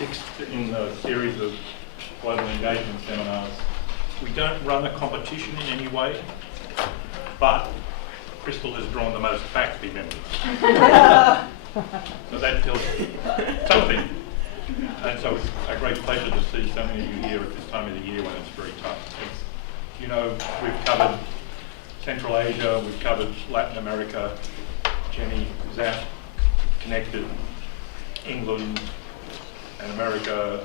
sixth in the series of global engagement seminars. We don't run a competition in any way, but Krystal has drawn the most faculty members. So that tells you something. And so it's a great pleasure to see so many of you here at this time of the year when it's very tough. You know, we've covered Central Asia, we've covered Latin America, Jenny, Zap, connected England and America,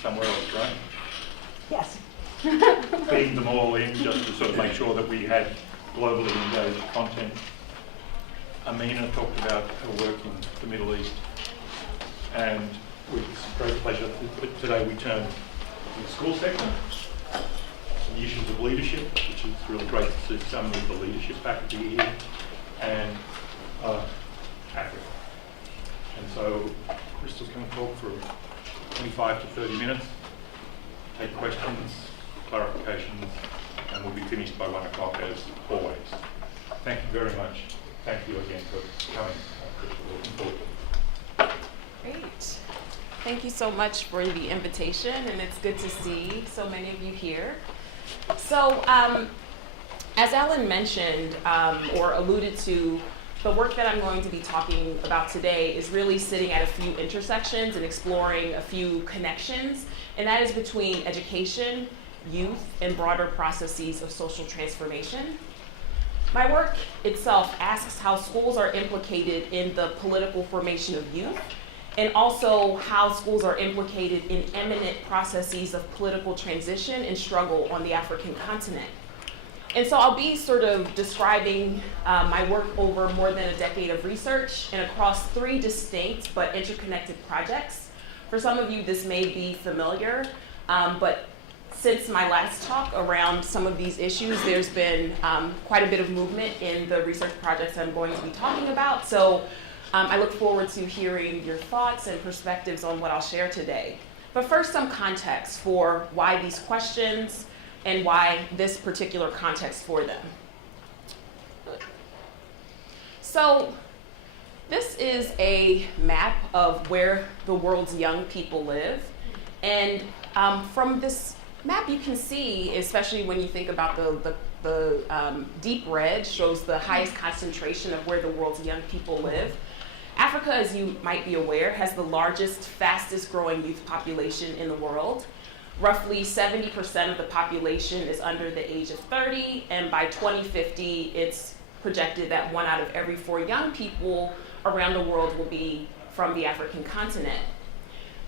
somewhere else, right? Yes. Feeding them all in just to sort of make sure that we had globally engaged content. Amina talked about her work in the Middle East, and with great pleasure today we turn to the school sector, the issues of leadership, which is really great to see some of the leadership faculty here, and Africa. And so Krystal's going to talk for 25 to 30 minutes, take questions, clarifications, and we'll be finished by 1 o'clock as always. Thank you very much. Thank you again for coming, Krystal. Looking forward to it. Great. Thank you so much for the invitation, and it's good to see so many of you here. So, as Alan mentioned or alluded to, the work that I'm going to be talking about today is really sitting at a few intersections and exploring a few connections, and that is between education, youth, and broader processes of social transformation. My work itself asks how schools are implicated in the political formation of youth, and also how schools are implicated in eminent processes of political transition and struggle on the African continent. And so I'll be sort of describing my work over more than a decade of research and across 3 distinct but interconnected projects. For some of you, this may be familiar, but since my last talk around some of these issues, there's been quite a bit of movement in the research projects I'm going to be talking about. So I look forward to hearing your thoughts and perspectives on what I'll share today. But first, some context for why these questions and why this particular context for them. So this is a map of where the world's young people live. And from this map, you can see, especially when you think about the deep red shows the highest concentration of where the world's young people live. Africa, as you might be aware, has the largest, fastest growing youth population in the world. Roughly 70% of the population is under the age of 30, and by 2050, it's projected that 1 out of every 4 young people around the world will be from the African continent.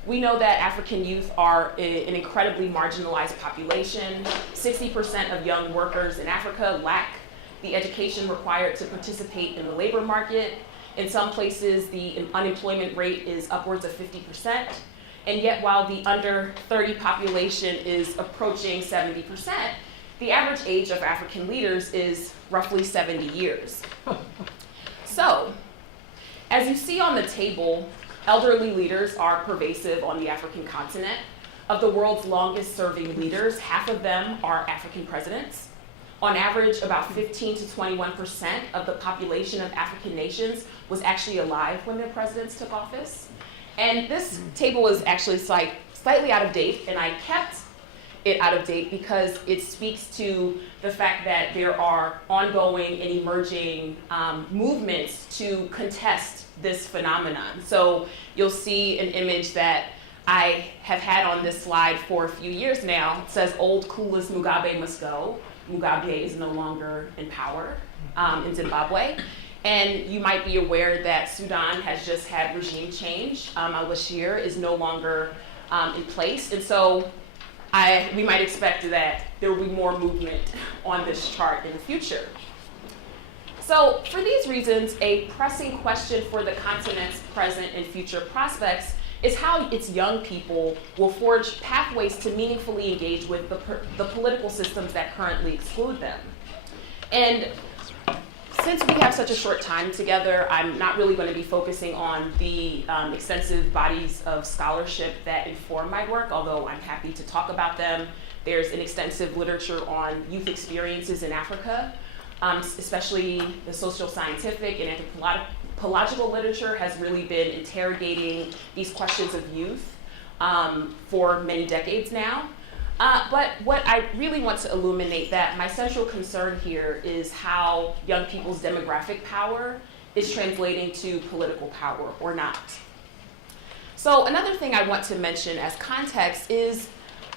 We know that African youth are an incredibly marginalized population. 60% of young workers in Africa lack the education required to participate in the labor market. In some places, the unemployment rate is upwards of 50%. And yet, while the under 30 population is approaching 70%, the average age of African leaders is roughly 70 years. So, as you see on the table, elderly leaders are pervasive on the African continent. Of the world's longest serving leaders, half of them are African presidents. On average, about 15 to 21% of the population of African nations was actually alive when their presidents took office. And this table is actually slightly out of date, and I kept it out of date because it speaks to the fact that there are ongoing and emerging movements to contest this phenomenon. So you'll see an image that I have had on this slide for a few years now. It says, "Old coolest Mugabe must go." Mugabe is no longer in power in Zimbabwe. And you might be aware that Sudan has just had regime change. Al-Bashir is no longer in place. And so we might expect that there will be more movement on this chart in the future. So for these reasons, a pressing question for the continent's present and future prospects is how its young people will forge pathways to meaningfully engage with the political systems that currently exclude them. And since we have such a short time together, I'm not really going to be focusing on the extensive bodies of scholarship that inform my work, although I'm happy to talk about them. There's an extensive literature on youth experiences in Africa, especially the social scientific and anthropological literature has really been interrogating these questions of youth for many decades now. But what I really want to illuminate that my central concern here is how young people's demographic power is translating to political power or not. So another thing I want to mention as context is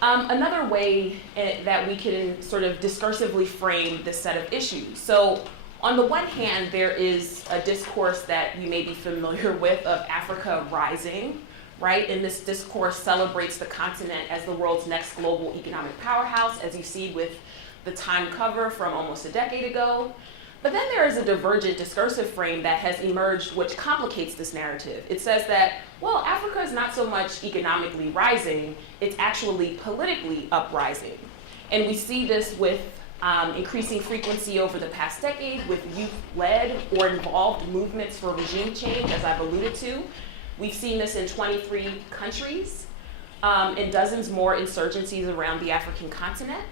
another way that we can sort of discursively frame this set of issues. So on the one hand, there is a discourse that you may be familiar with of Africa rising, right? And this discourse celebrates the continent as the world's next global economic powerhouse, as you see with the Time cover from almost a decade ago. But then there is a divergent discursive frame that has emerged which complicates this narrative. It says that, well, Africa is not so much economically rising, it's actually politically uprising. And we see this with increasing frequency over the past decade with youth-led or involved movements for regime change, as I've alluded to. We've seen this in 23 countries and dozens more insurgencies around the African continent.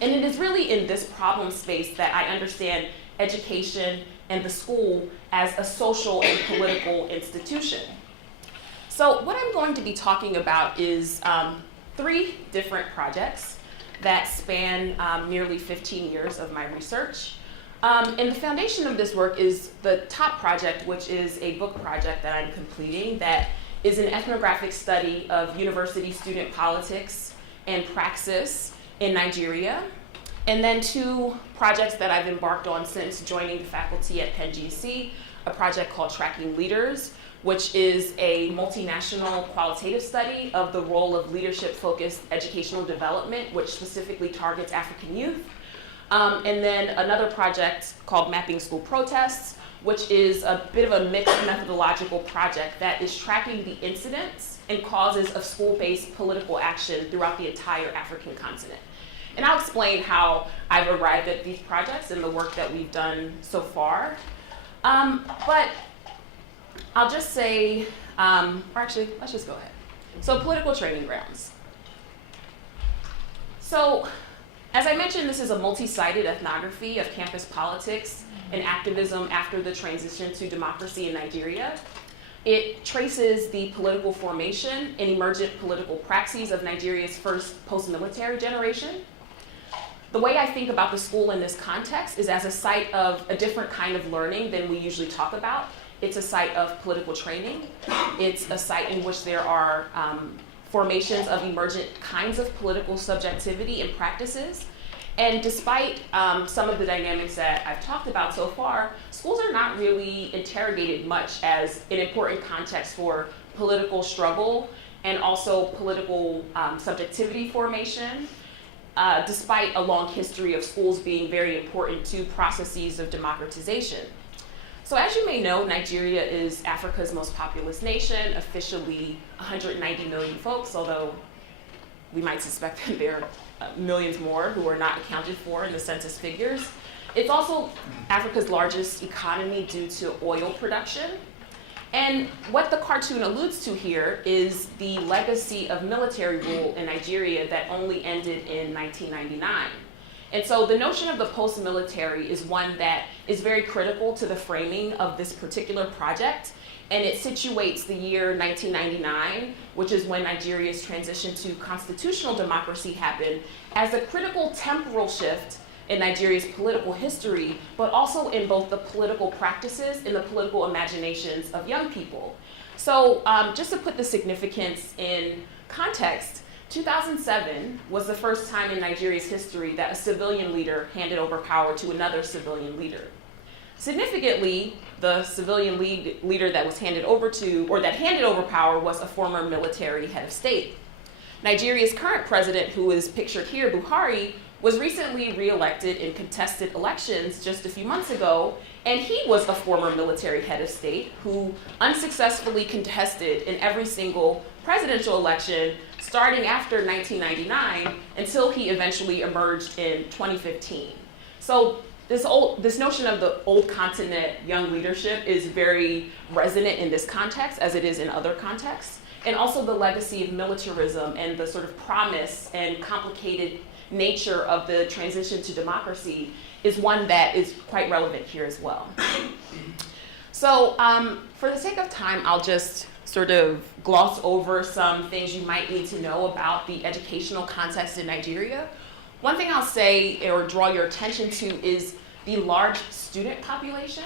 And it is really in this problem space that I understand education and the school as a social and political institution. So what I'm going to be talking about is 3 different projects that span nearly 15 years of my research. And the foundation of this work is the top project, which is a book project that I'm completing that is an ethnographic study of university student politics and praxis in Nigeria. And then 2 projects that I've embarked on since joining the faculty at Penn GSE, a project called Tracking Leaders, which is a multinational qualitative study of the role of leadership-focused educational development, which specifically targets African youth. And then another project called Mapping School Protests, which is a bit of a mixed methodological project that is tracking the incidents and causes of school-based political action throughout the entire African continent. And I'll explain how I've arrived at these projects and the work that we've done so far. But I'll just say, or actually, let's just go ahead. So political training grounds. So, as I mentioned, this is a multi-sided ethnography of campus politics and activism after the transition to democracy in Nigeria. It traces the political formation and emergent political praxes of Nigeria's first post-military generation. The way I think about the school in this context is as a site of a different kind of learning than we usually talk about. It's a site of political training. It's a site in which there are formations of emergent kinds of political subjectivity and practices. And despite some of the dynamics that I've talked about so far, schools are not really interrogated much as an important context for political struggle and also political subjectivity formation, despite a long history of schools being very important to processes of democratization. So as you may know, Nigeria is Africa's most populous nation, officially 190 million folks, although we might suspect that there are millions more who are not accounted for in the census figures. It's also Africa's largest economy due to oil production. And what the cartoon alludes to here is the legacy of military rule in Nigeria that only ended in 1999. And so the notion of the post-military is one that is very critical to the framing of this particular project. And it situates the year 1999, which is when Nigeria's transition to constitutional democracy happened, as a critical temporal shift in Nigeria's political history, but also in both the political practices and the political imaginations of young people. So just to put the significance in context, 2007 was the first time in Nigeria's history that a civilian leader handed over power to another civilian leader. Significantly, the civilian leader that was handed over to, or that handed over power, was a former military head of state. Nigeria's current president, who is pictured here, Buhari, was recently re-elected in contested elections just a few months ago, and he was a former military head of state who unsuccessfully contested in every single presidential election starting after 1999 until he eventually emerged in 2015. So this notion of the old continent young leadership is very resonant in this context as it is in other contexts, and also the legacy of militarism and the sort of promise and complicated nature of the transition to democracy is one that is quite relevant here as well. So for the sake of time, I'll just sort of gloss over some things you might need to know about the educational context in Nigeria, one thing I'll say or draw your attention to is the large student population.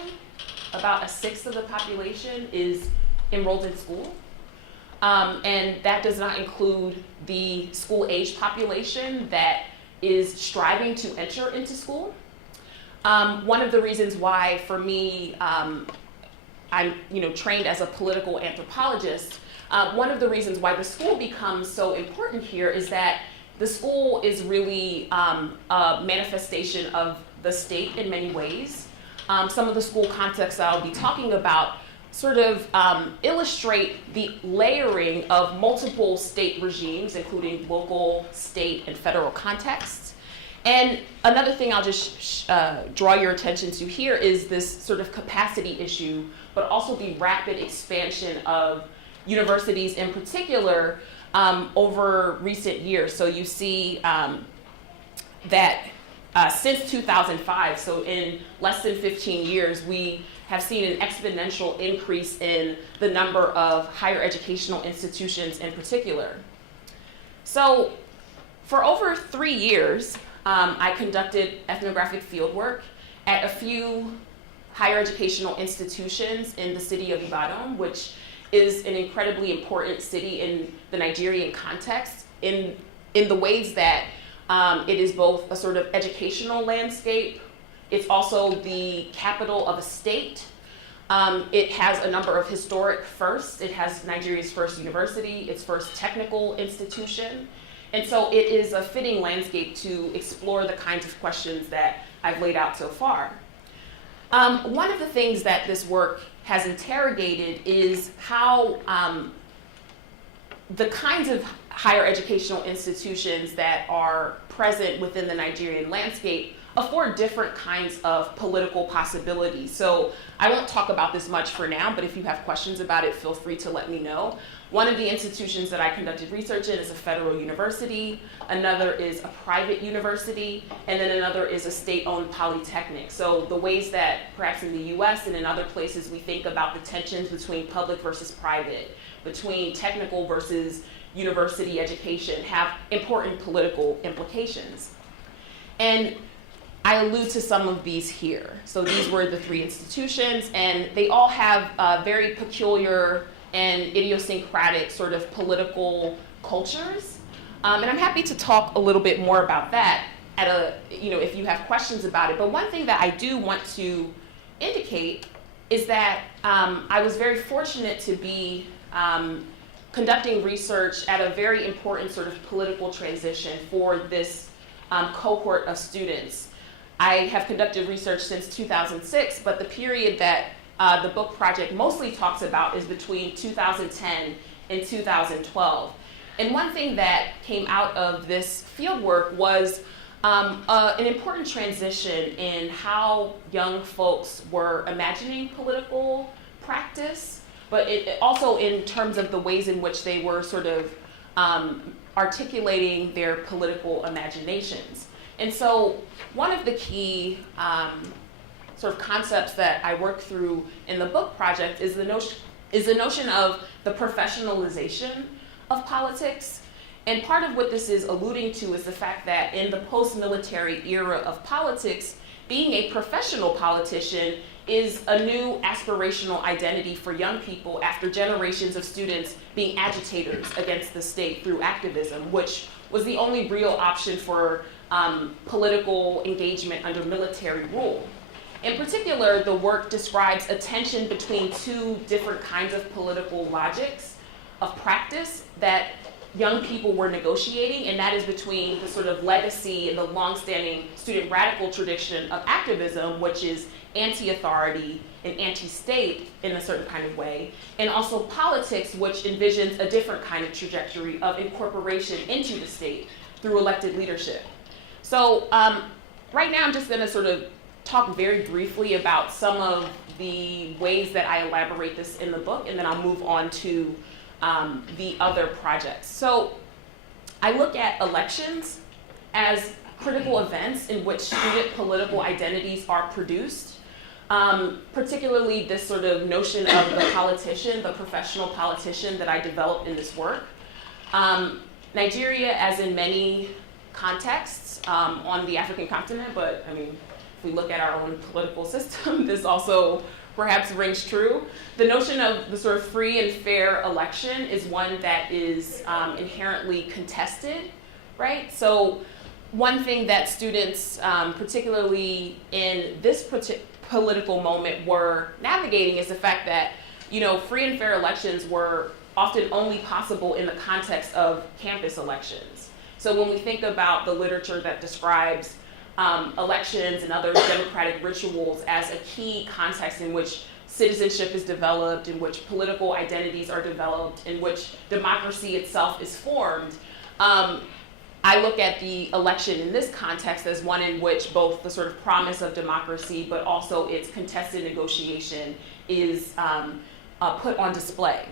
About 1/6 of the population is enrolled in school. And that does not include the school-age population that is striving to enter into school. One of the reasons why, for me, I'm trained as a political anthropologist. One of the reasons why the school becomes so important here is that the school is really a manifestation of the state in many ways. Some of the school contexts that I'll be talking about sort of illustrate the layering of multiple state regimes, including local, state, and federal contexts. And another thing I'll just draw your attention to here is this sort of capacity issue, but also the rapid expansion of universities in particular over recent years. So you see that since 2005, so in less than 15 years, we have seen an exponential increase in the number of higher educational institutions in particular. So for over 3 years, I conducted ethnographic fieldwork at a few higher educational institutions in the city of Ibadan, which is an incredibly important city in the Nigerian context in the ways that it is both a sort of educational landscape. It's also the capital of a state. It has a number of historic firsts. It has Nigeria's first university, its first technical institution. And so it is a fitting landscape to explore the kinds of questions that I've laid out so far. One of the things that this work has interrogated is how the kinds of higher educational institutions that are present within the Nigerian landscape afford different kinds of political possibilities. So I won't talk about this much for now, but if you have questions about it, feel free to let me know. One of the institutions that I conducted research in is a federal university, another is a private university, and then another is a state-owned polytechnic. So the ways that perhaps in the US and in other places we think about the tensions between public versus private, between technical versus university education have important political implications. And I allude to some of these here. So these were the 3 institutions, and they all have very peculiar and idiosyncratic sort of political cultures. And I'm happy to talk a little bit more about that if you have questions about it. But one thing that I do want to indicate is that I was very fortunate to be conducting research at a very important sort of political transition for this cohort of students. I have conducted research since 2006, but the period that the book project mostly talks about is between 2010 and 2012. And one thing that came out of this fieldwork was an important transition in how young folks were imagining political practice, but also in terms of the ways in which they were sort of articulating their political imaginations. And so one of the key sort of concepts that I work through in the book project is the notion of the professionalization of politics. And part of what this is alluding to is the fact that in the post-military era of politics, being a professional politician is a new aspirational identity for young people after generations of students being agitators against the state through activism, which was the only real option for political engagement under military rule. In particular, the work describes a tension between 2 different kinds of political logics of practice that young people were negotiating, and that is between the sort of legacy and the longstanding student radical tradition of activism, which is anti-authority and anti-state in a certain kind of way, and also politics, which envisions a different kind of trajectory of incorporation into the state through elected leadership. So right now I'm just going to sort of talk very briefly about some of the ways that I elaborate this in the book, and then I'll move on to the other projects. So I look at elections as critical events in which student political identities are produced. particularly this sort of notion of the politician, the professional politician that I developed in this work. Nigeria, as in many contexts on the African continent, but I mean, if we look at our own political system, this also perhaps rings true. The notion of the sort of free and fair election is one that is inherently contested, right? So one thing that students, particularly in this political moment, were navigating is the fact that, free and fair elections were often only possible in the context of campus elections. So when we think about the literature that describes elections and other democratic rituals as a key context in which citizenship is developed, in which political identities are developed, in which democracy itself is formed, I look at the election in this context as one in which both the sort of promise of democracy, but also its contested negotiation is put on display.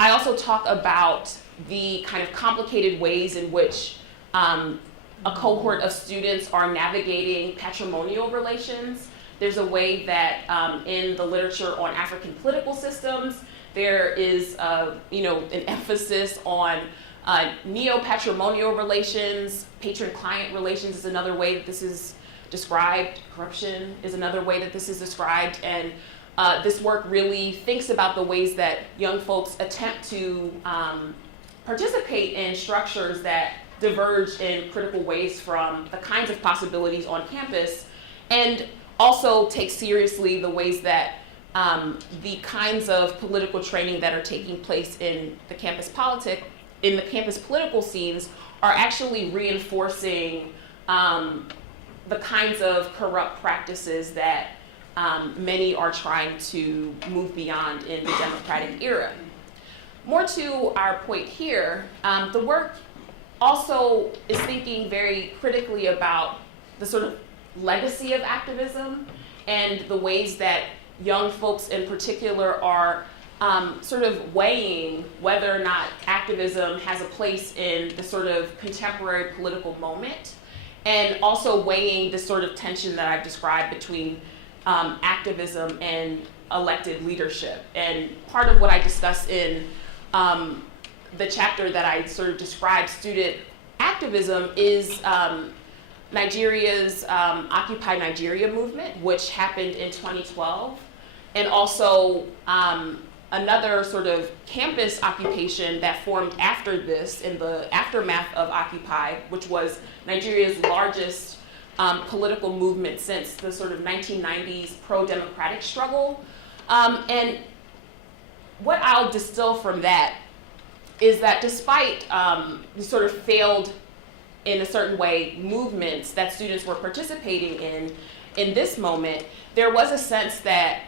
I also talk about the kind of complicated ways in which a cohort of students are navigating patrimonial relations. There's a way that in the literature on African political systems, there is an emphasis on neo-patrimonial relations. Patron-client relations is another way that this is described. Corruption is another way that this is described. And this work really thinks about the ways that young folks attempt to participate in structures that diverge in critical ways from the kinds of possibilities on campus, and also take seriously the ways that the kinds of political training that are taking place in the campus political scenes are actually reinforcing the kinds of corrupt practices that many are trying to move beyond in the democratic era. More to our point here, the work also is thinking very critically about the sort of legacy of activism and the ways that young folks in particular are sort of weighing whether or not activism has a place in the sort of contemporary political moment, and also weighing the sort of tension that I've described between activism and elected leadership. And part of what I discuss in the chapter that I sort of described student activism is Nigeria's Occupy Nigeria movement, which happened in 2012, and also another sort of campus occupation that formed after this in the aftermath of Occupy, which was Nigeria's largest political movement since the sort of 1990s pro-democratic struggle. And what I'll distill from that is that despite the sort of failed, in a certain way, movements that students were participating in this moment, there was a sense that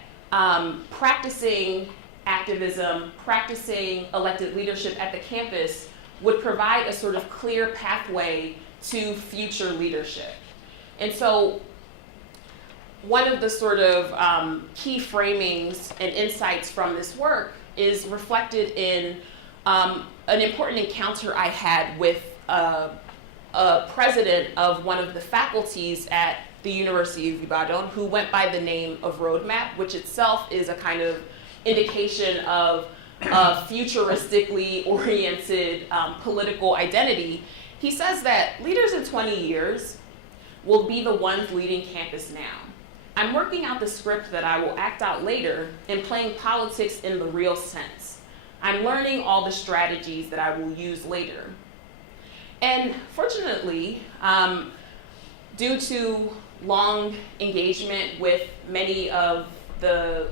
practicing activism, practicing elected leadership at the campus would provide a sort of clear pathway to future leadership. And so one of the sort of key framings and insights from this work is reflected in an important encounter I had with a president of one of the faculties at the University of Ibadan who went by the name of Roadmap, which itself is a kind of indication of a futuristically oriented political identity. He says that leaders in 20 years will be the ones leading campus now. I'm working out the script that I will act out later and playing politics in the real sense. I'm learning all the strategies that I will use later. And fortunately, due to long engagement with many of the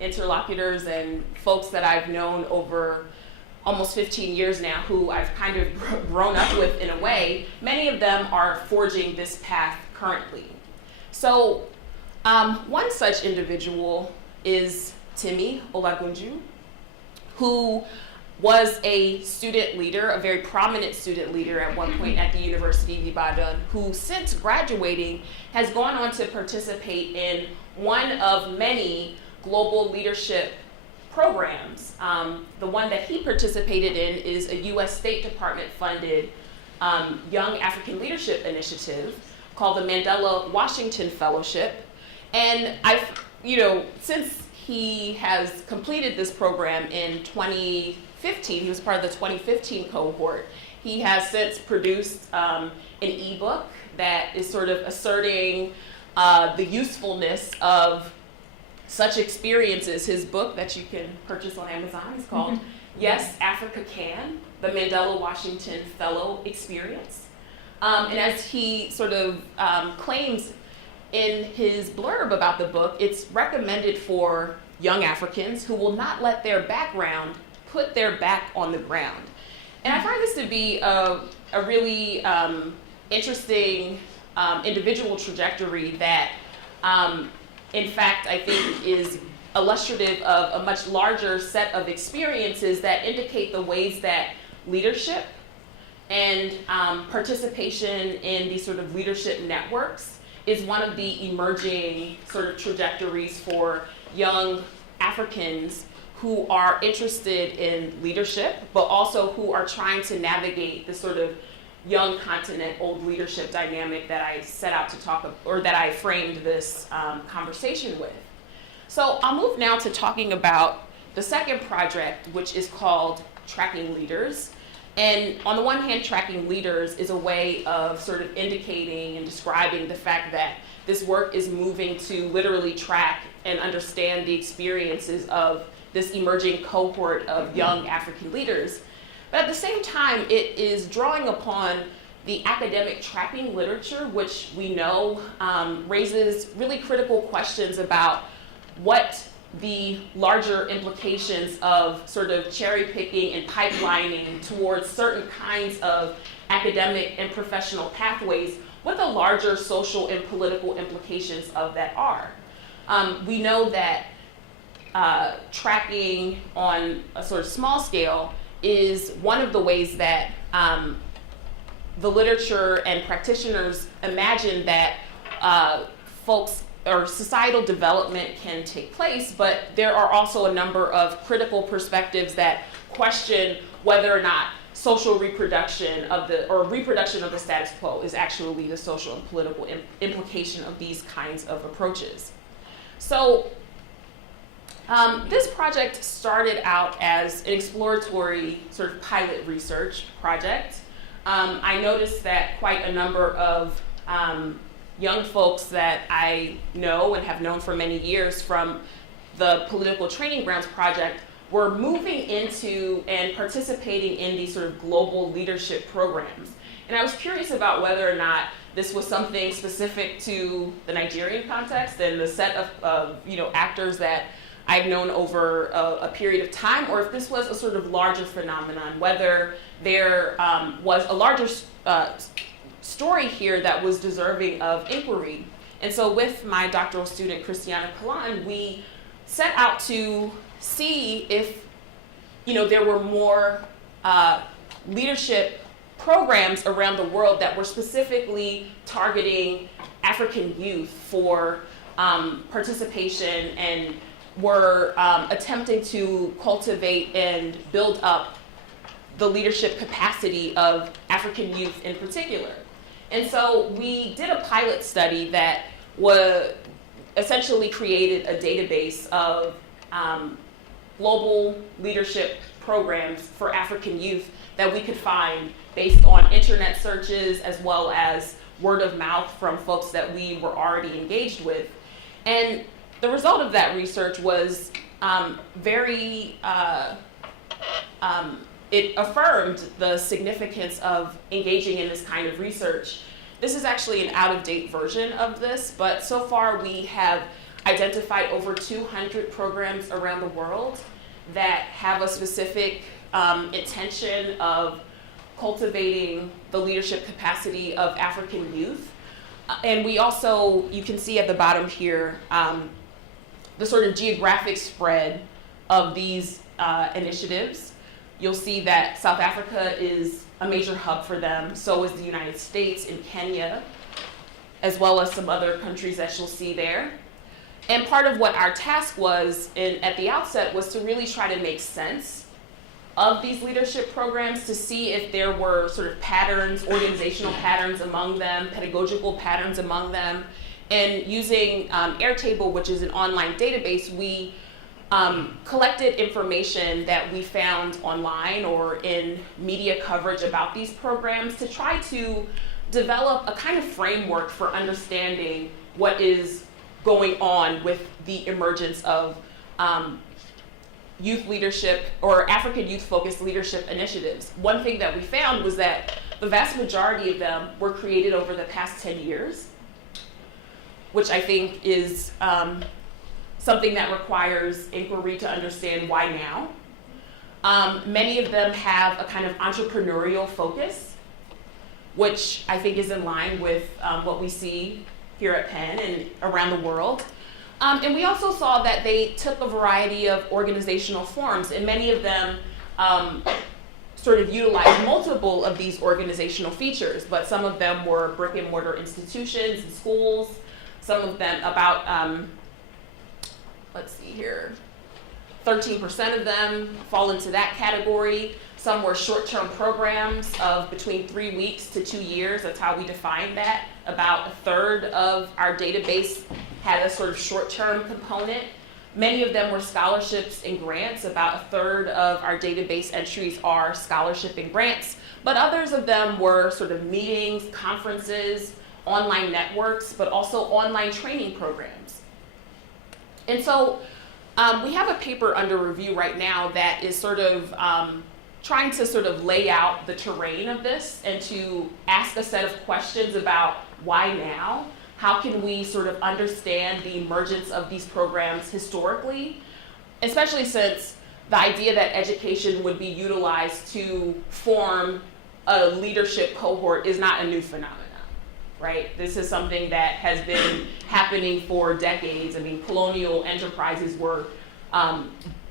interlocutors and folks that I've known over almost 15 years now, who I've kind of grown up with in a way, many of them are forging this path currently. So one such individual is Timmy Olagunju, who was a student leader, a very prominent student leader at one point at the University of Ibadan, who since graduating has gone on to participate in one of many global leadership programs. The one that he participated in is a US State Department funded Young African Leadership Initiative called the Mandela Washington Fellowship. And I since he has completed this program in 2015, he was part of the 2015 cohort, he has since produced an ebook that is sort of asserting the usefulness of such experiences. His book that you can purchase on Amazon is called Yes, Africa Can, the Mandela Washington Fellow Experience. And as he sort of claims in his blurb about the book, it's recommended for young Africans who will not let their background put their back on the ground. And I find this to be a really interesting individual trajectory that, in fact, I think is illustrative of a much larger set of experiences that indicate the ways that leadership and participation in these sort of leadership networks is one of the emerging sort of trajectories for young Africans who are interested in leadership, but also who are trying to navigate the sort of young continent, old leadership dynamic that I set out to talk about, or that I framed this conversation with. So I'll move now to talking about the second project, which is called Tracking Leaders. And on the one hand, Tracking Leaders is a way of sort of indicating and describing the fact that this work is moving to literally track and understand the experiences of this emerging cohort of young African leaders. But at the same time, it is drawing upon the academic tracking literature, which we know raises really critical questions about what the larger implications of sort of cherry picking and pipelining towards certain kinds of academic and professional pathways, what the larger social and political implications of that are. We know that tracking on a sort of small scale is one of the ways that the literature and practitioners imagine that folks or societal development can take place, but there are also a number of critical perspectives that question whether or not social reproduction of reproduction of the status quo is actually the social and political implication of these kinds of approaches. So this project started out as an exploratory sort of pilot research project. I noticed that quite a number of young folks that I know and have known for many years from the Political Training Grounds Project were moving into and participating in these sort of global leadership programs. And I was curious about whether or not this was something specific to the Nigerian context and the set of actors that I've known over a period of time, or if this was a sort of larger phenomenon, whether there was a larger story here that was deserving of inquiry. And so with my doctoral student, Christiana Kalan, we set out to see if there were more leadership programs around the world that were specifically targeting African youth for participation and were attempting to cultivate and build up the leadership capacity of African youth in particular. And so we did a pilot study that essentially created a database of global leadership programs for African youth that we could find based on internet searches as well as word of mouth from folks that we were already engaged with. And the result of that research was it affirmed the significance of engaging in this kind of research. This is actually an out-of-date version of this, but so far we have identified over 200 programs around the world that have a specific intention of cultivating the leadership capacity of African youth. And we also, you can see at the bottom here, the sort of geographic spread of these initiatives. You'll see that South Africa is a major hub for them, so is the United States and Kenya, as well as some other countries that you'll see there. And part of what our task was at the outset was to really try to make sense of these leadership programs, to see if there were sort of patterns, organizational patterns among them, pedagogical patterns among them, And using Airtable, which is an online database, we collected information that we found online or in media coverage about these programs to try to develop a kind of framework for understanding what is going on with the emergence of youth leadership or African youth-focused leadership initiatives. One thing that we found was that the vast majority of them were created over the past 10 years, which I think is something that requires inquiry to understand why now. Many of them have a kind of entrepreneurial focus, which I think is in line with what we see here at Penn and around the world. And we also saw that they took a variety of organizational forms, and many of them sort of utilized multiple of these organizational features, but some of them were brick and mortar institutions and schools, some of them about, let's see here, 13% of them fall into that category. Some were short-term programs of between 3 weeks to 2 years. That's how we define that. About a third of our database had a sort of short-term component. Many of them were scholarships and grants. About a third of our database entries are scholarship and grants, but others of them were sort of meetings, conferences, online networks, but also online training programs. And so we have a paper under review right now that is sort of trying to sort of lay out the terrain of this and to ask a set of questions about why now? How can we sort of understand the emergence of these programs historically, especially since the idea that education would be utilized to form a leadership cohort is not a new phenomenon, right? This is something that has been happening for decades. I mean, colonial enterprises were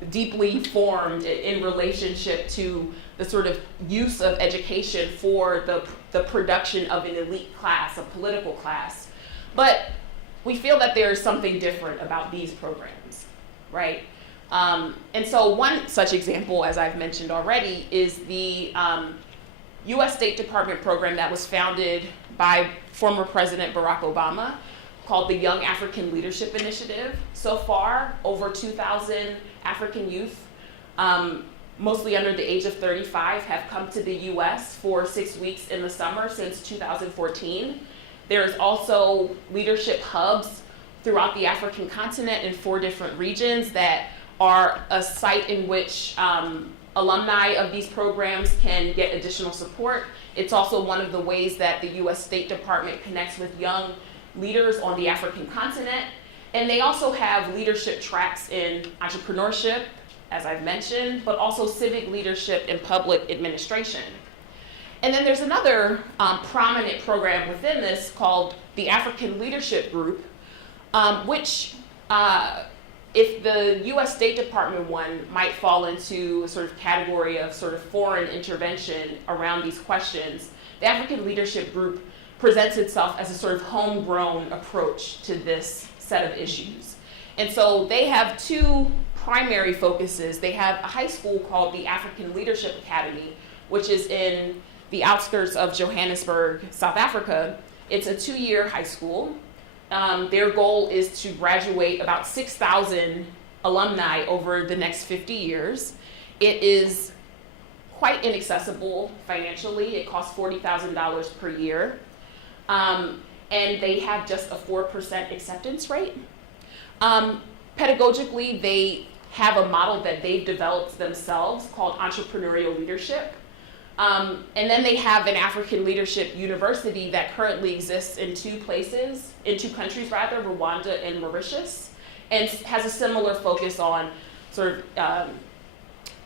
deeply formed in relationship to the sort of use of education for the production of an elite class, a political class. But we feel that there is something different about these programs, right? And so one such example, as I've mentioned already, is the US State Department program that was founded by former President Barack Obama, called the Young African Leadership Initiative. So far, over 2,000 African youth, mostly under the age of 35, have come to the US for 6 weeks in the summer since 2014. There's also leadership hubs throughout the African continent in 4 different regions that are a site in which alumni of these programs can get additional support. It's also one of the ways that the US State Department connects with young leaders on the African continent. And they also have leadership tracks in entrepreneurship, as I've mentioned, but also civic leadership and public administration. And then there's another prominent program within this called the African Leadership Group, which if the US State Department one might fall into a sort of category of sort of foreign intervention around these questions, the African Leadership Group presents itself as a sort of homegrown approach to this set of issues. And so they have 2 primary focuses. They have a high school called the African Leadership Academy, which is in the outskirts of Johannesburg, South Africa. It's a 2-year high school. Their goal is to graduate about 6,000 alumni over the next 50 years. It is quite inaccessible financially. It costs $40,000 per year. And they have just a 4% acceptance rate. Pedagogically, they have a model that they've developed themselves called entrepreneurial leadership. And then they have an African Leadership University that currently exists in 2 countries, Rwanda and Mauritius, and has a similar focus on sort of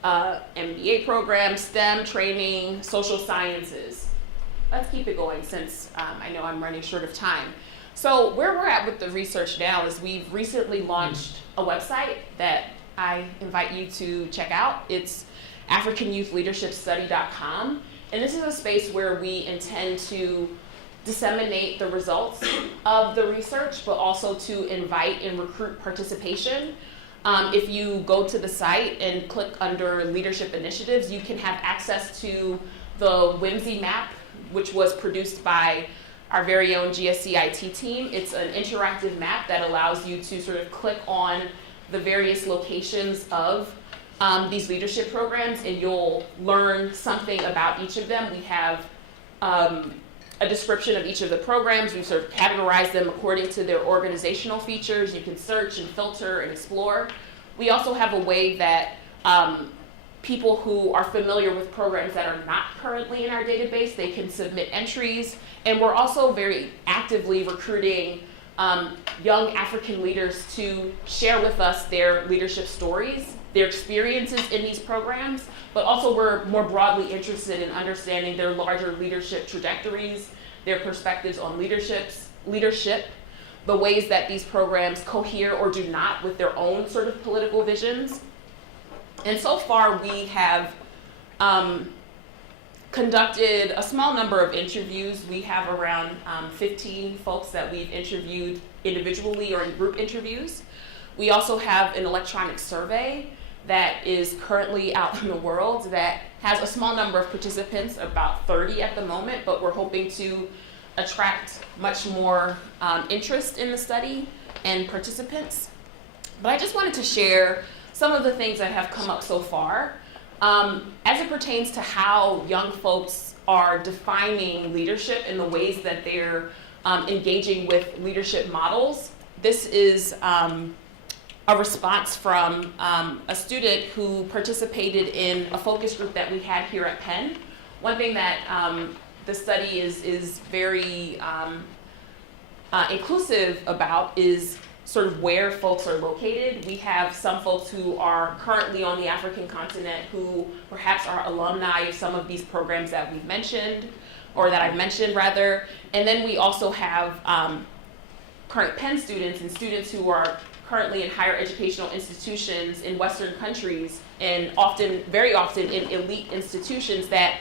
MBA programs, STEM training, social sciences. Let's keep it going since I know I'm running short of time. So where we're at with the research now is we've recently launched a website that I invite you to check out. It's AfricanYouthLeadershipStudy.com. And this is a space where we intend to disseminate the results of the research, but also to invite and recruit participation. If you go to the site and click under leadership initiatives, you can have access to the Whimsy map, which was produced by our very own GSE IT team. It's an interactive map that allows you to sort of click on the various locations of these leadership programs, and you'll learn something about each of them. We have a description of each of the programs. We sort of categorize them according to their organizational features. You can search and filter and explore. We also have a way that people who are familiar with programs that are not currently in our database, they can submit entries. And we're also very actively recruiting young African leaders to share with us their leadership stories, their experiences in these programs, but also we're more broadly interested in understanding their larger leadership trajectories, their perspectives on leadership, the ways that these programs cohere or do not with their own sort of political visions. And so far we have conducted a small number of interviews. We have around 15 folks that we've interviewed individually or in group interviews. We also have an electronic survey that is currently out in the world that has a small number of participants, about 30 at the moment, but we're hoping to attract much more interest in the study and participants. But I just wanted to share some of the things that have come up so far as it pertains to how young folks are defining leadership in the ways that they're engaging with leadership models. This is a response from a student who participated in a focus group that we had here at Penn. One thing that the study is very inclusive about is sort of where folks are located. We have some folks who are currently on the African continent who perhaps are alumni of some of these programs that we've mentioned, or that I've mentioned rather. And then we also have current Penn students and students who are currently in higher educational institutions in Western countries, and very often in elite institutions that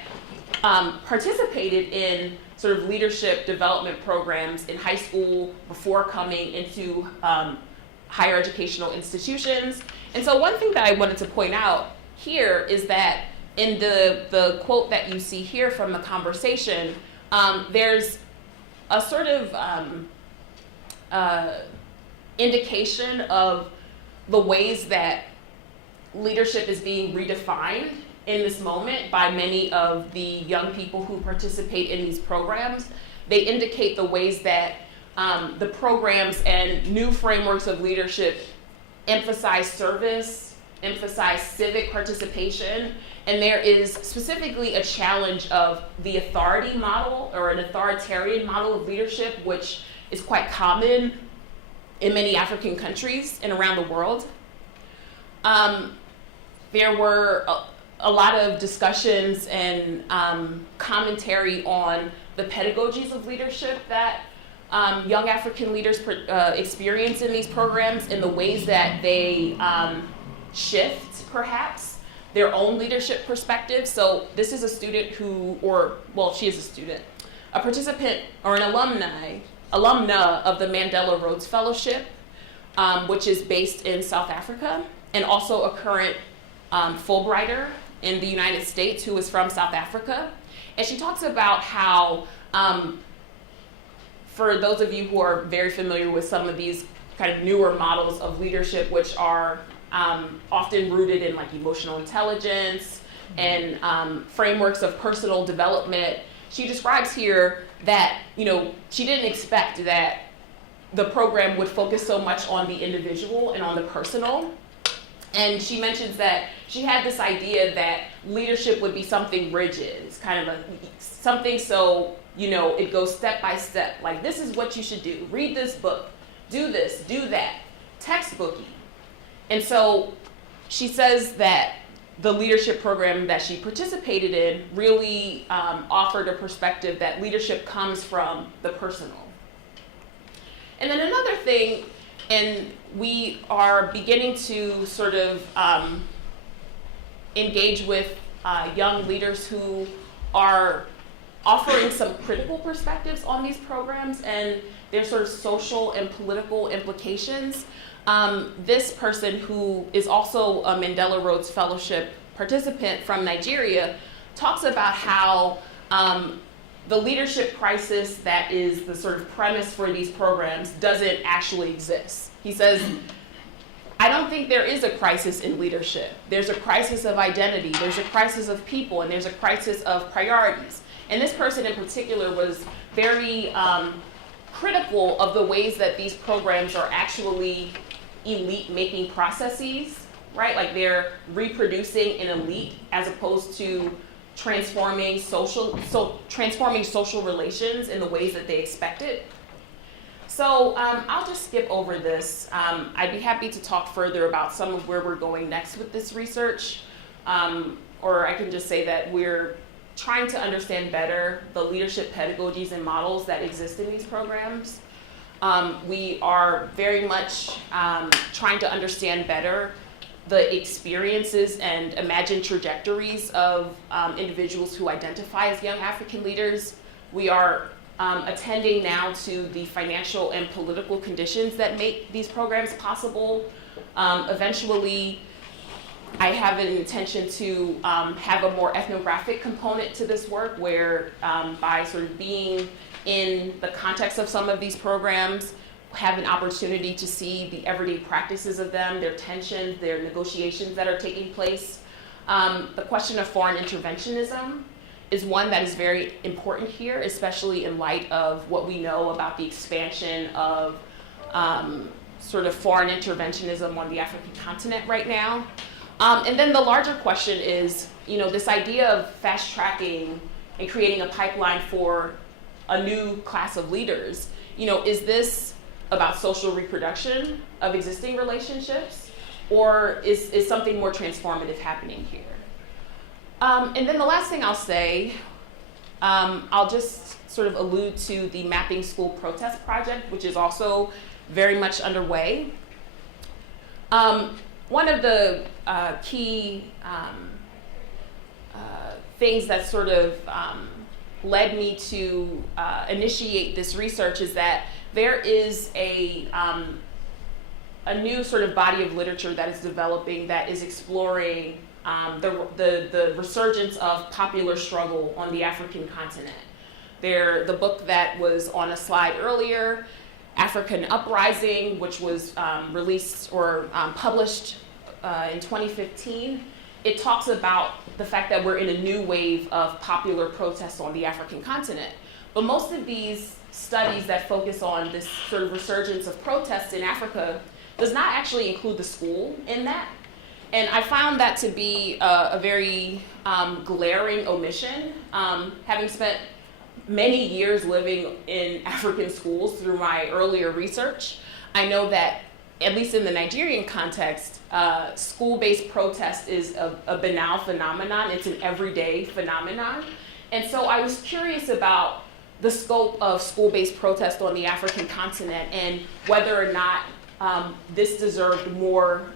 participated in sort of leadership development programs in high school before coming into higher educational institutions. And so one thing that I wanted to point out here is that in the quote that you see here from the conversation, there's a sort of indication of the ways that leadership is being redefined in this moment by many of the young people who participate in these programs. They indicate the ways that the programs and new frameworks of leadership emphasize service, emphasize civic participation, and there is specifically a challenge of the authority model or an authoritarian model of leadership, which is quite common in many African countries and around the world. There were a lot of discussions and commentary on the pedagogies of leadership that young African leaders experience in these programs, in the ways that they shift, perhaps, their own leadership perspective. So this is a student she is a student, a participant or an alumna of the Mandela Rhodes Fellowship, which is based in South Africa, and also a current Fulbrighter in the United States who is from South Africa. And she talks about how, for those of you who are very familiar with some of these kind of newer models of leadership, which are often rooted in like emotional intelligence and frameworks of personal development, she describes here that, she didn't expect that the program would focus so much on the individual and on the personal. And she mentions that she had this idea that leadership would be something rigid. It's kind of something so, it goes step by step. Like, this is what you should do. Read this book. Do this, do that. Textbooky. And so she says that the leadership program that she participated in really offered a perspective that leadership comes from the personal. And then another thing, and we are beginning to sort of engage with young leaders who are offering some critical perspectives on these programs and their sort of social and political implications. This person, who is also a Mandela Rhodes Fellowship participant from Nigeria, talks about how the leadership crisis that is the sort of premise for these programs doesn't actually exist. He says, I don't think there is a crisis in leadership. There's a crisis of identity, there's a crisis of people, and there's a crisis of priorities. And this person in particular was very critical of the ways that these programs are actually elite-making processes, right? Like they're reproducing an elite as opposed to transforming social relations in the ways that they expected. So I'll just skip over this. I'd be happy to talk further about some of where we're going next with this research. Or I can just say that we're trying to understand better the leadership pedagogies and models that exist in these programs. We are very much trying to understand better the experiences and imagined trajectories of individuals who identify as young African leaders. We are attending now to the financial and political conditions that make these programs possible. Eventually, I have an intention to have a more ethnographic component to this work where by sort of being in the context of some of these programs, have an opportunity to see the everyday practices of them, their tensions, their negotiations that are taking place. The question of foreign interventionism is one that is very important here, especially in light of what we know about the expansion of sort of foreign interventionism on the African continent right now. And then the larger question is, you know, this idea of fast tracking and creating a pipeline for a new class of leaders. You know, is this about social reproduction of existing relationships, or is something more transformative happening here? And then the last thing I'll say, I'll just sort of allude to the Mapping School Protest Project, which is also very much underway. One of the key things that sort of led me to initiate this research is that there is a new sort of body of literature that is developing that is exploring the resurgence of popular struggle on the African continent. The book that was on a slide earlier, African Uprising, which was released or published in 2015, it talks about the fact that we're in a new wave of popular protests on the African continent. But most of these studies that focus on this sort of resurgence of protests in Africa does not actually include the school in that. And I found that to be a very glaring omission. Having spent many years living in African schools through my earlier research, I know that, at least in the Nigerian context, school-based protest is a banal phenomenon. It's an everyday phenomenon. And so I was curious about the scope of school-based protest on the African continent and whether or not this deserved more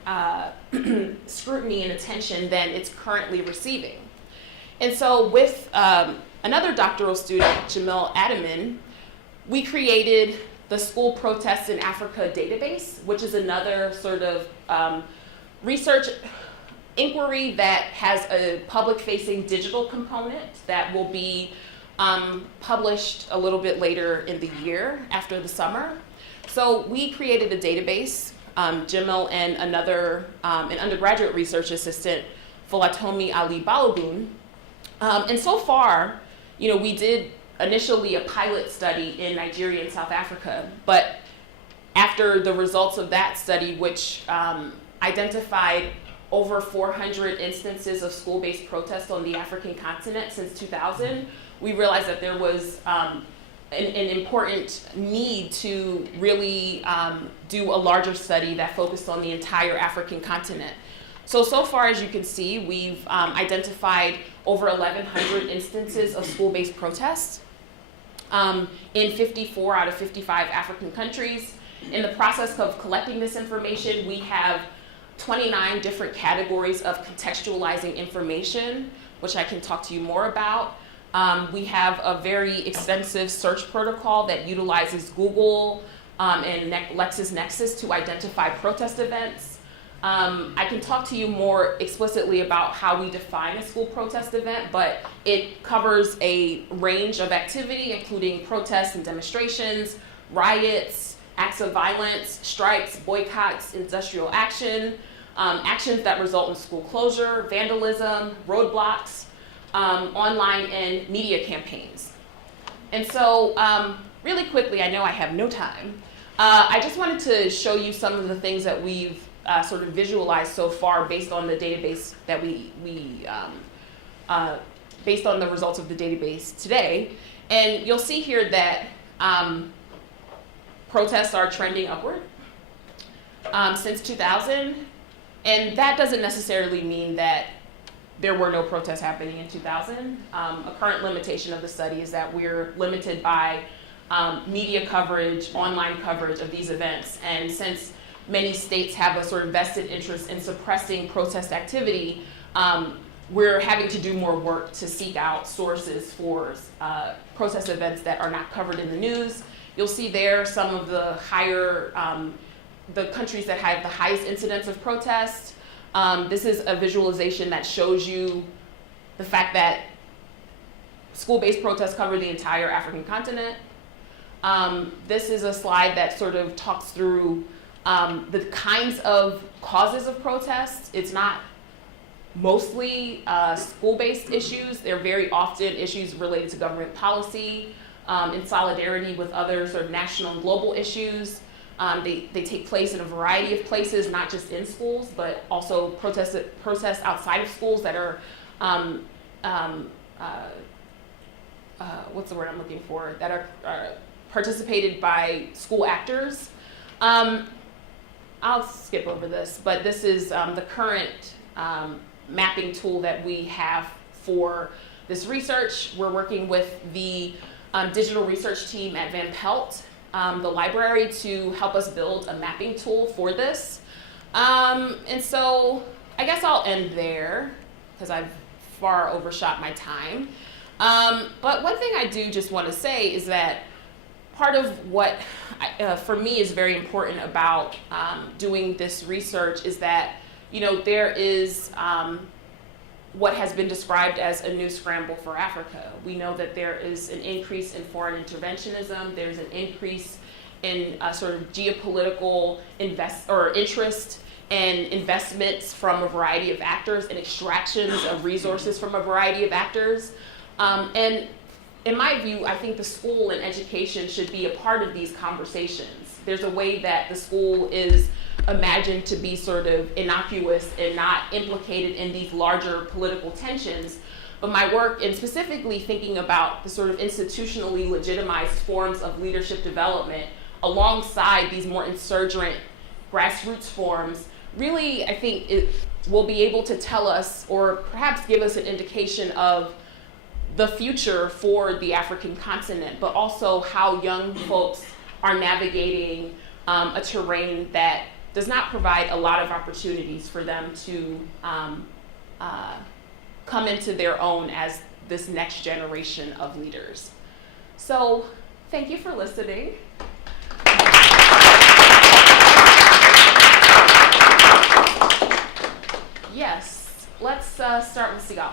scrutiny and attention than it's currently receiving. And so with another doctoral student, Jamil Adaman, we created the School Protests in Africa database, which is another sort of research inquiry that has a public-facing digital component that will be published a little bit later in the year after the summer. So we created a database, Jamil and another, an undergraduate research assistant, Folatomi Ali Balogun. And so far, you know, we did initially a pilot study in Nigeria and South Africa, but after the results of that study, which identified over 400 instances of school-based protests on the African continent since 2000, we realized that there was an important need to really do a larger study that focused on the entire African continent. So far, as you can see, we've identified over 1,100 instances of school-based protests in 54 out of 55 African countries. In the process of collecting this information, we have 29 different categories of contextualizing information, which I can talk to you more about. We have a very extensive search protocol that utilizes Google and LexisNexis to identify protest events. I can talk to you more explicitly about how we define a school protest event, but it covers a range of activity, including protests and demonstrations, riots, acts of violence, strikes, boycotts, industrial action, actions that result in school closure, vandalism, roadblocks, online and media campaigns. And so really quickly, I know I have no time, I just wanted to show you some of the things that we've sort of visualized so far based on the database that based on the results of the database today. And you'll see here that protests are trending upward since 2000. And that doesn't necessarily mean that there were no protests happening in 2000. A current limitation of the study is that we're limited by media coverage, online coverage of these events. And since many states have a sort of vested interest in suppressing protest activity, we're having to do more work to seek out sources for protest events that are not covered in the news. You'll see there some of the higher, the countries that have the highest incidence of protest. This is a visualization that shows you the fact that school-based protests cover the entire African continent. This is a slide that sort of talks through the kinds of causes of protests. It's not mostly school-based issues. They're very often issues related to government policy, in solidarity with other sort of national and global issues. They take place in a variety of places, not just in schools, but also protests outside of schools that are, what's the word I'm looking for, that are participated by school actors. I'll skip over this, but this is the current mapping tool that we have for this research. We're working with the digital research team at Van Pelt, the library, to help us build a mapping tool for this. And so I guess I'll end there because I've far overshot my time. But one thing I do just want to say is that part of what for me is very important about doing this research is that, you know, there is what has been described as a new scramble for Africa. We know that there is an increase in foreign interventionism. There's an increase in sort of geopolitical interest and investments from a variety of actors and extractions of resources from a variety of actors. And in my view, I think the school and education should be a part of these conversations. There's a way that the school is imagined to be sort of innocuous and not implicated in these larger political tensions. But my work, and specifically thinking about the sort of institutionally legitimized forms of leadership development alongside these more insurgent grassroots forms, really, I think it will be able to tell us, or perhaps give us an indication of the future for the African continent, but also how young folks are navigating a terrain that does not provide a lot of opportunities for them to come into their own as this next generation of leaders. So thank you for listening. Yes, let's start with Sigal.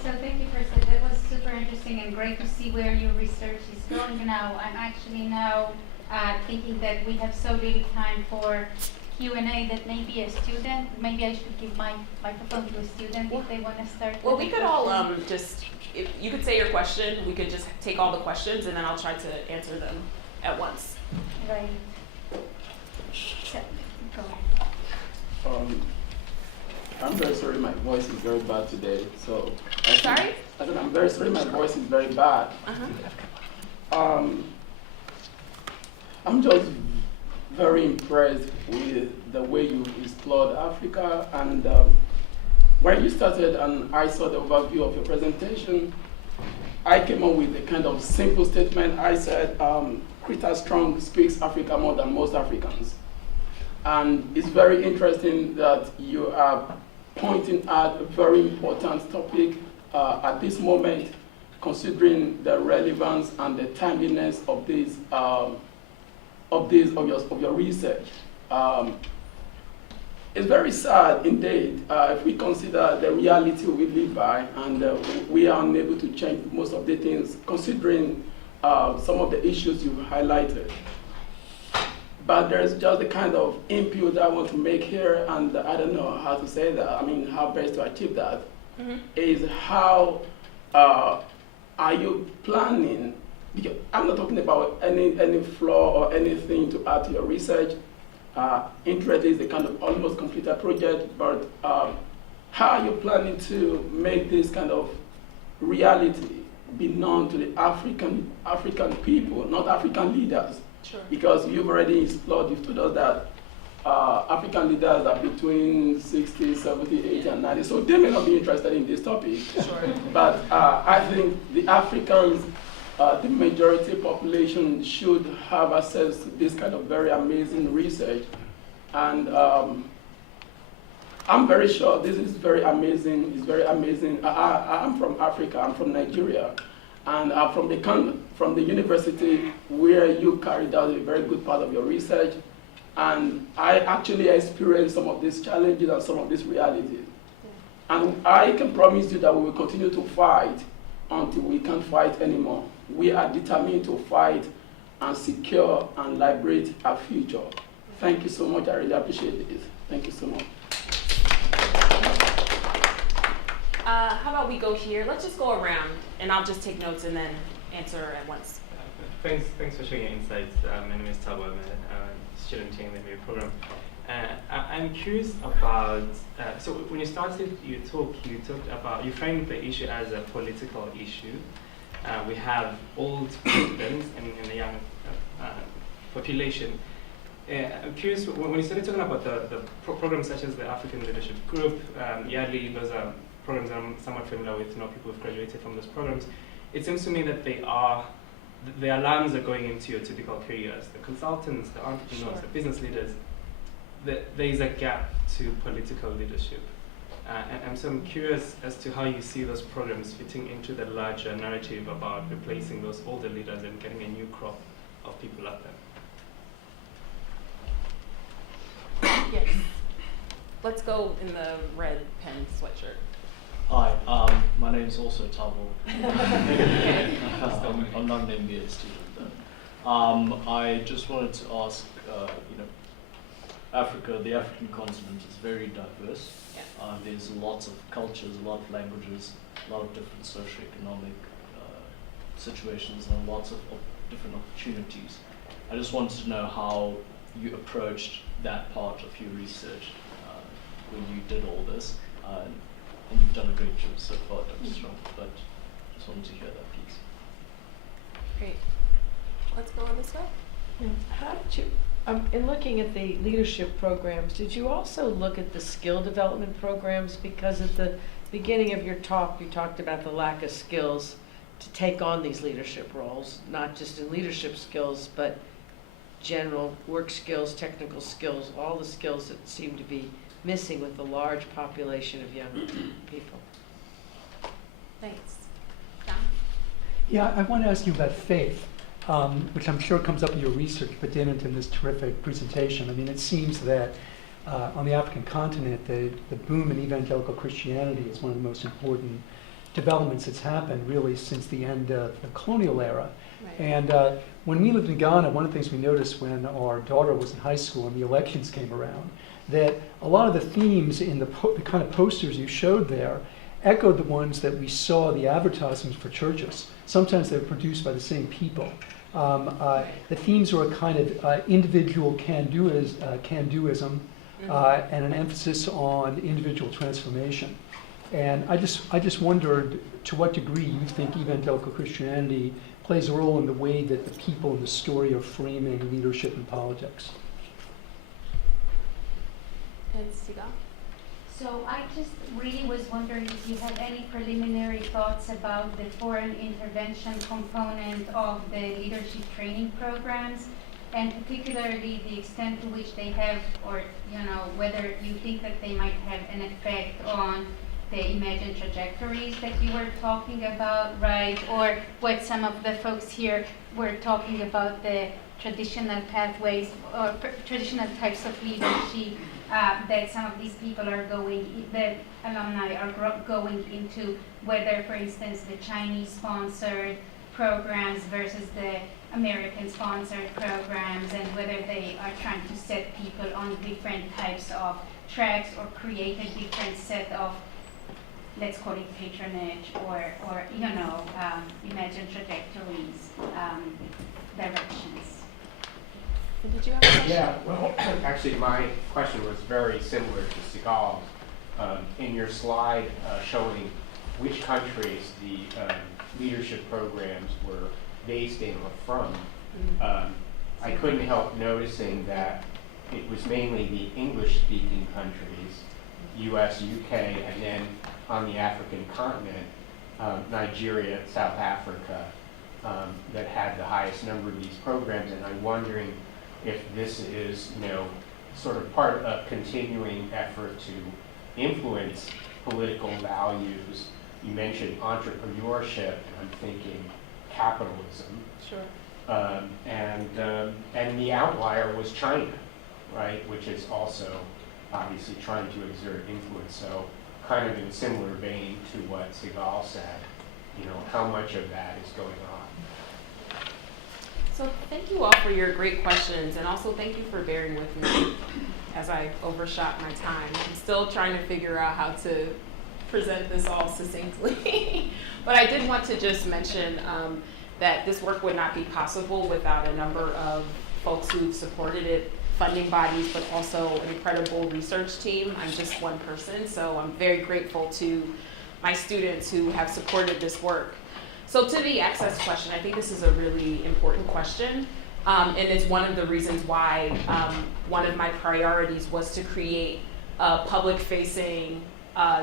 So thank you, Krystal. That was super interesting and great to see where your research is going now. I'm actually now thinking that we have so little time for Q&A that maybe a student, maybe I should give my microphone to a student if they want to start. Well, we could all just, if you could say your question, we could just take all the questions and then I'll try to answer them at once. Right. So, go ahead. I'm very sorry my voice is very bad today. So Sorry? I said I'm very sorry my voice is very bad. I'm just very impressed with the way you explored Africa, and when you started and I saw the overview of your presentation, I came up with a kind of simple statement. I said, Krystal Strong speaks Africa more than most Africans. And it's very interesting that you are pointing at a very important topic at this moment, considering the relevance and the timeliness of your research. it's very sad indeed if we consider the reality we live by, and we are unable to change most of the things, considering some of the issues you've highlighted. But there's just a kind of input that I want to make here, and I don't know how to say that. I mean, how best to achieve that is how are you planning? Because I'm not talking about any flaw or anything to add to your research. Interest is a kind of almost completed project, but how are you planning to make this kind of reality be known to the African people, not African leaders? Sure. Because you've already explored, you've told us that African leaders are between 60, 70, 80, and 90, so they may not be interested in this topic. Sure. But I think the Africans, the majority population should have access to this kind of very amazing research. And I'm very sure this is very amazing. It's very amazing. I'm from Africa. I'm from Nigeria. And from the university where you carried out a very good part of your research. And I actually experienced some of these challenges and some of these realities. And I can promise you that we will continue to fight until we can't fight anymore. We are determined to fight and secure and liberate our future. Thank you so much. I really appreciate this. Thank you so much. How about we go here? Let's just go around, and I'll just take notes and then answer at once. Thanks for sharing your insights. My name is Tabo. I'm a student in the MBA program. I'm curious about, so when you started your talk, you framed the issue as a political issue. We have old presidents in the young population. I'm curious, when you started talking about the programs such as the African Leadership Group, YALI, those are programs that I'm somewhat familiar with, people who've graduated from those programs. It seems to me that the alarms are going into your typical careers, the consultants, the entrepreneurs, the business leaders. There is a gap to political leadership. And so I'm curious as to how you see those programs fitting into the larger narrative about replacing those older leaders and getting a new crop of people up there. Yes. Let's go in the red Penn sweatshirt. Hi, my name is also Tabo. I'm not an MBA student though. I just wanted to ask, Africa, the African continent is very diverse. Yeah. There's lots of cultures, a lot of languages, a lot of different socioeconomic situations, and lots of different opportunities. I just wanted to know how you approached that part of your research when you did all this. And you've done a great job so far, Dr. Strong, but just wanted to hear that piece. Great. Let's go this way. How did you, in looking at the leadership programs, did you also look at the skill development programs? Because at the beginning of your talk, you talked about the lack of skills to take on these leadership roles, not just in leadership skills, but general work skills, technical skills, all the skills that seem to be missing with the large population of young people. Thanks. John? Yeah, I want to ask you about faith, which I'm sure comes up in your research, but didn't in this terrific presentation. I mean, it seems that on the African continent, the boom in evangelical Christianity is one of the most important developments that's happened really since the end of the colonial era. Right. And when we lived in Ghana, one of the things we noticed when our daughter was in high school and the elections came around, that a lot of the themes in the kind of posters you showed there echoed the ones that we saw the advertisements for churches. Sometimes they were produced by the same people. The themes were a kind of individual can-doism and an emphasis on individual transformation. And I just wondered to what degree you think evangelical Christianity plays a role in the way that the people in the story are framing leadership and politics. And Sigal? So I just really was wondering if you had any preliminary thoughts about the foreign intervention component of the leadership training programs, and particularly the extent to which they have, or whether you think that they might have an effect on the imagined trajectories that you were talking about, right? Or what some of the folks here were talking about, the traditional pathways or traditional types of leadership that some of these people are the alumni are going into, whether, for instance, the Chinese-sponsored programs versus the American-sponsored programs, and whether they are trying to set people on different types of tracks or create a different set of, let's call it patronage, or imagine trajectories, directions. Did you have a question? Yeah, well, actually, my question was very similar to Sigal's. In your slide showing which countries the leadership programs were based in or from, I couldn't help noticing that it was mainly the English-speaking countries, US, UK, and then on the African continent, Nigeria, South Africa, that had the highest number of these programs. And I'm wondering if this is, sort of part of a continuing effort to influence political values. You mentioned entrepreneurship, and I'm thinking capitalism. Sure. And the outlier was China, right, which is also obviously trying to exert influence. So kind of in similar vein to what Sigal said, how much of that is going on? So thank you all for your great questions, and also thank you for bearing with me as I overshot my time. I'm still trying to figure out how to present this all succinctly. But I did want to just mention that this work would not be possible without a number of folks who've supported it, funding bodies, but also an incredible research team. I'm just one person, so I'm very grateful to my students who have supported this work. So to the access question, I think this is a really important question, and it's one of the reasons why one of my priorities was to create a public-facing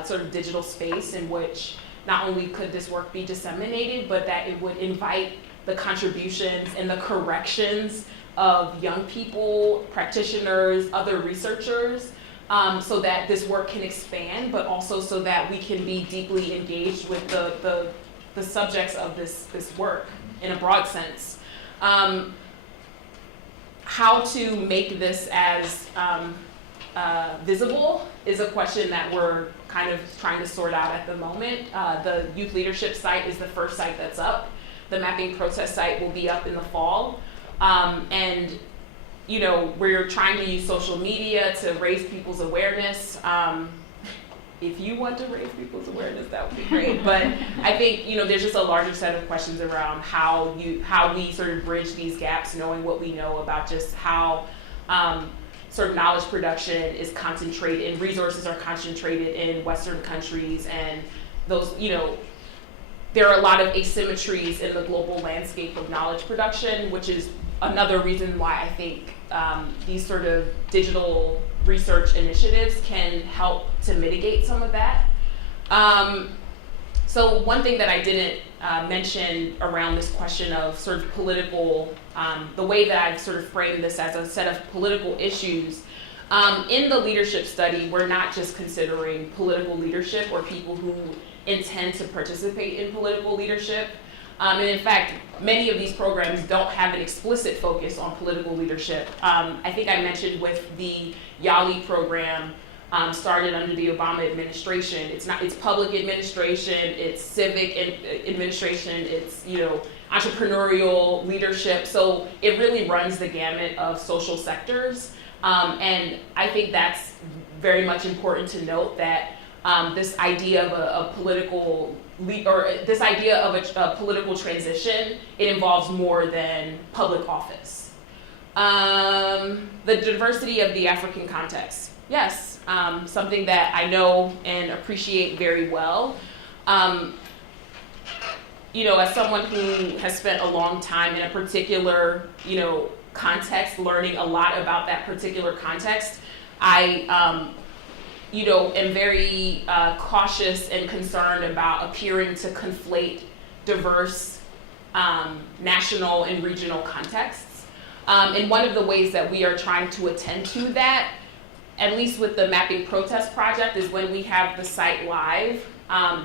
sort of digital space in which not only could this work be disseminated, but that it would invite the contributions and the corrections of young people, practitioners, other researchers, so that this work can expand, but also so that we can be deeply engaged with the subjects of this work in a broad sense. How to make this as visible is a question that we're kind of trying to sort out at the moment. The youth leadership site is the first site that's up. The mapping protest site will be up in the fall. And we're trying to use social media to raise people's awareness. If you want to raise people's awareness, that would be great. But I think there's just a larger set of questions around how we sort of bridge these gaps, knowing what we know about just how sort of knowledge production is concentrated and resources are concentrated in Western countries, and those there are a lot of asymmetries in the global landscape of knowledge production, which is another reason why I think these sort of digital research initiatives can help to mitigate some of that. So one thing that I didn't mention around this question of sort of political, the way that I've sort of framed this as a set of political issues, in the leadership study, we're not just considering political leadership or people who intend to participate in political leadership. And in fact, many of these programs don't have an explicit focus on political leadership. I think I mentioned with the YALI program, started under the Obama administration. It's public administration, it's civic administration, it's entrepreneurial leadership. So it really runs the gamut of social sectors. And I think that's very much important to note that this idea of a political this idea of a political transition, it involves more than public office. The diversity of the African context. Yes, something that I know and appreciate very well. As someone who has spent a long time in a particular, context, learning a lot about that particular context, I am very cautious and concerned about appearing to conflate diverse national and regional contexts. And one of the ways that we are trying to attend to that, at least with the Mapping Protest Project, is when we have the site live,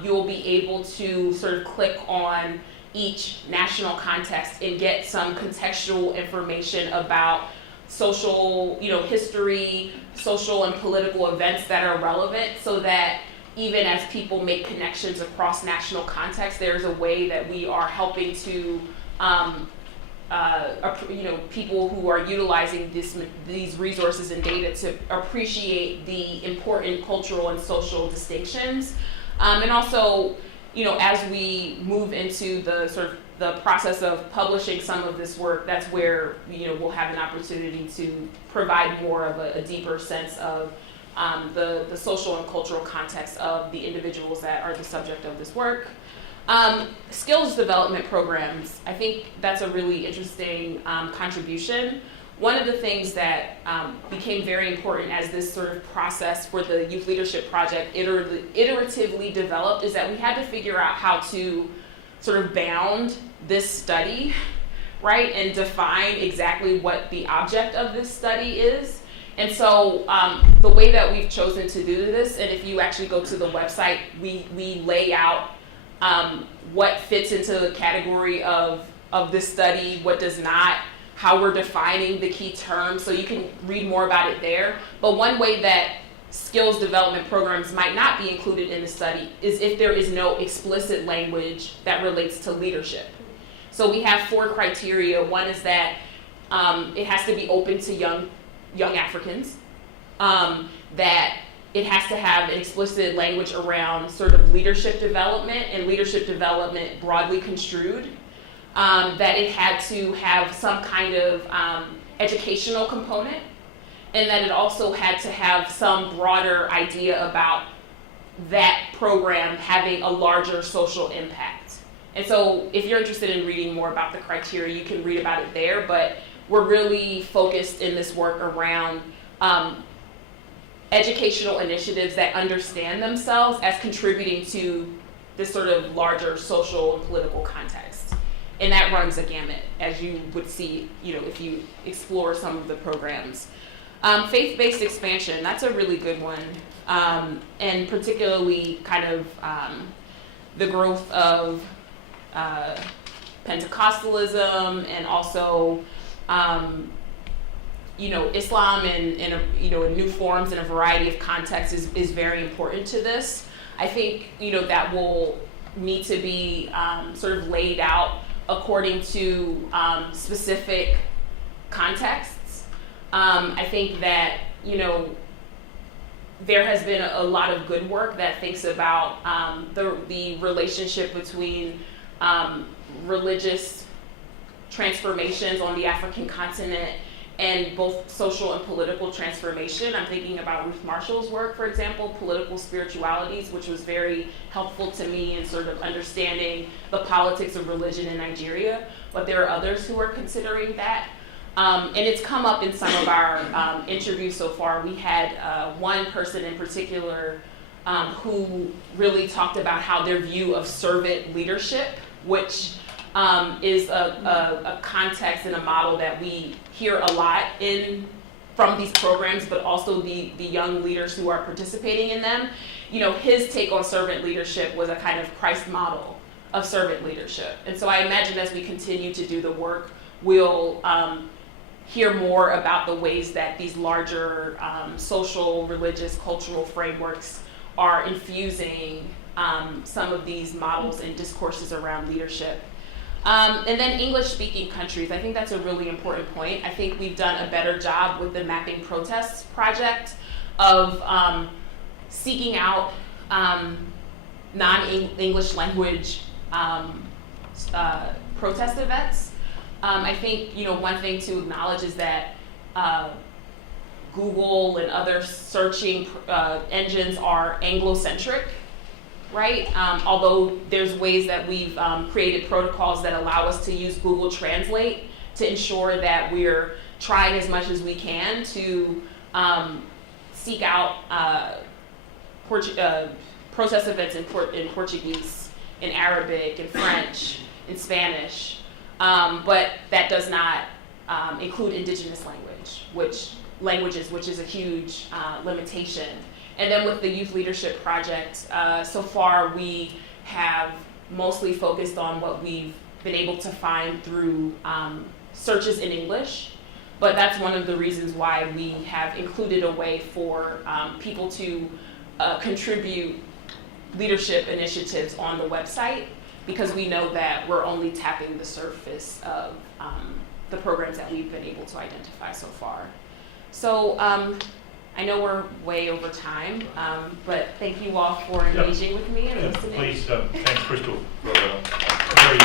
you'll be able to sort of click on each national context and get some contextual information about social, history, social and political events that are relevant, so that even as people make connections across national contexts, there's a way that we are helping to, people who are utilizing these resources and data to appreciate the important cultural and social distinctions. And also, as we move into the sort of the process of publishing some of this work, that's where, we'll have an opportunity to provide more of a deeper sense of the social and cultural context of the individuals that are the subject of this work. Skills development programs, I think that's a really interesting contribution. One of the things that became very important as this sort of process for the Youth Leadership Project iteratively developed is that we had to figure out how to sort of bound this study, right, and define exactly what the object of this study is. And so the way that we've chosen to do this, and if you actually go to the website, we lay out what fits into the category of this study, what does not, how we're defining the key terms, so you can read more about it there. But one way that skills development programs might not be included in the study is if there is no explicit language that relates to leadership. So we have 4 criteria. One is that it has to be open to young Africans, that it has to have an explicit language around sort of leadership development and leadership development broadly construed, that it had to have some kind of educational component, and that it also had to have some broader idea about that program having a larger social impact. And so if you're interested in reading more about the criteria, you can read about it there, but we're really focused in this work around educational initiatives that understand themselves as contributing to this sort of larger social and political context. And that runs a gamut, as you would see, if you explore some of the programs. Faith-based expansion, that's a really good one. And particularly kind of the growth of Pentecostalism and also Islam in new forms in a variety of contexts is very important to this. I think that will need to be sort of laid out according to specific contexts. I think that there has been a lot of good work that thinks about the relationship between religious transformations on the African continent and both social and political transformation. I'm thinking about Ruth Marshall's work, for example, Political Spiritualities, which was very helpful to me in sort of understanding the politics of religion in Nigeria, but there are others who are considering that. And it's come up in some of our interviews so far. We had one person in particular who really talked about how their view of servant leadership, which is a context and a model that we hear a lot from these programs, but also the young leaders who are participating in them. His take on servant leadership was a kind of Christ model of servant leadership. And so I imagine as we continue to do the work, we'll hear more about the ways that these larger social, religious, cultural frameworks are infusing some of these models and discourses around leadership. And then English-speaking countries, I think that's a really important point. I think we've done a better job with the Mapping Protests project of seeking out non-English language protest events. I think one thing to acknowledge is that Google and other searching engines are Anglo-centric, right? Although there's ways that we've created protocols that allow us to use Google Translate to ensure that we're trying as much as we can to seek out protest events in Portuguese, in Arabic, in French, in Spanish. But that does not include indigenous languages, which is a huge limitation. And then with the Youth Leadership Project, so far we have mostly focused on what we've been able to find through searches in English. But that's one of the reasons why we have included a way for people to contribute leadership initiatives on the website, because we know that we're only tapping the surface of the programs that we've been able to identify so far. So I know we're way over time, but thank you all for engaging with me and listening. Please, thanks Krystal for a very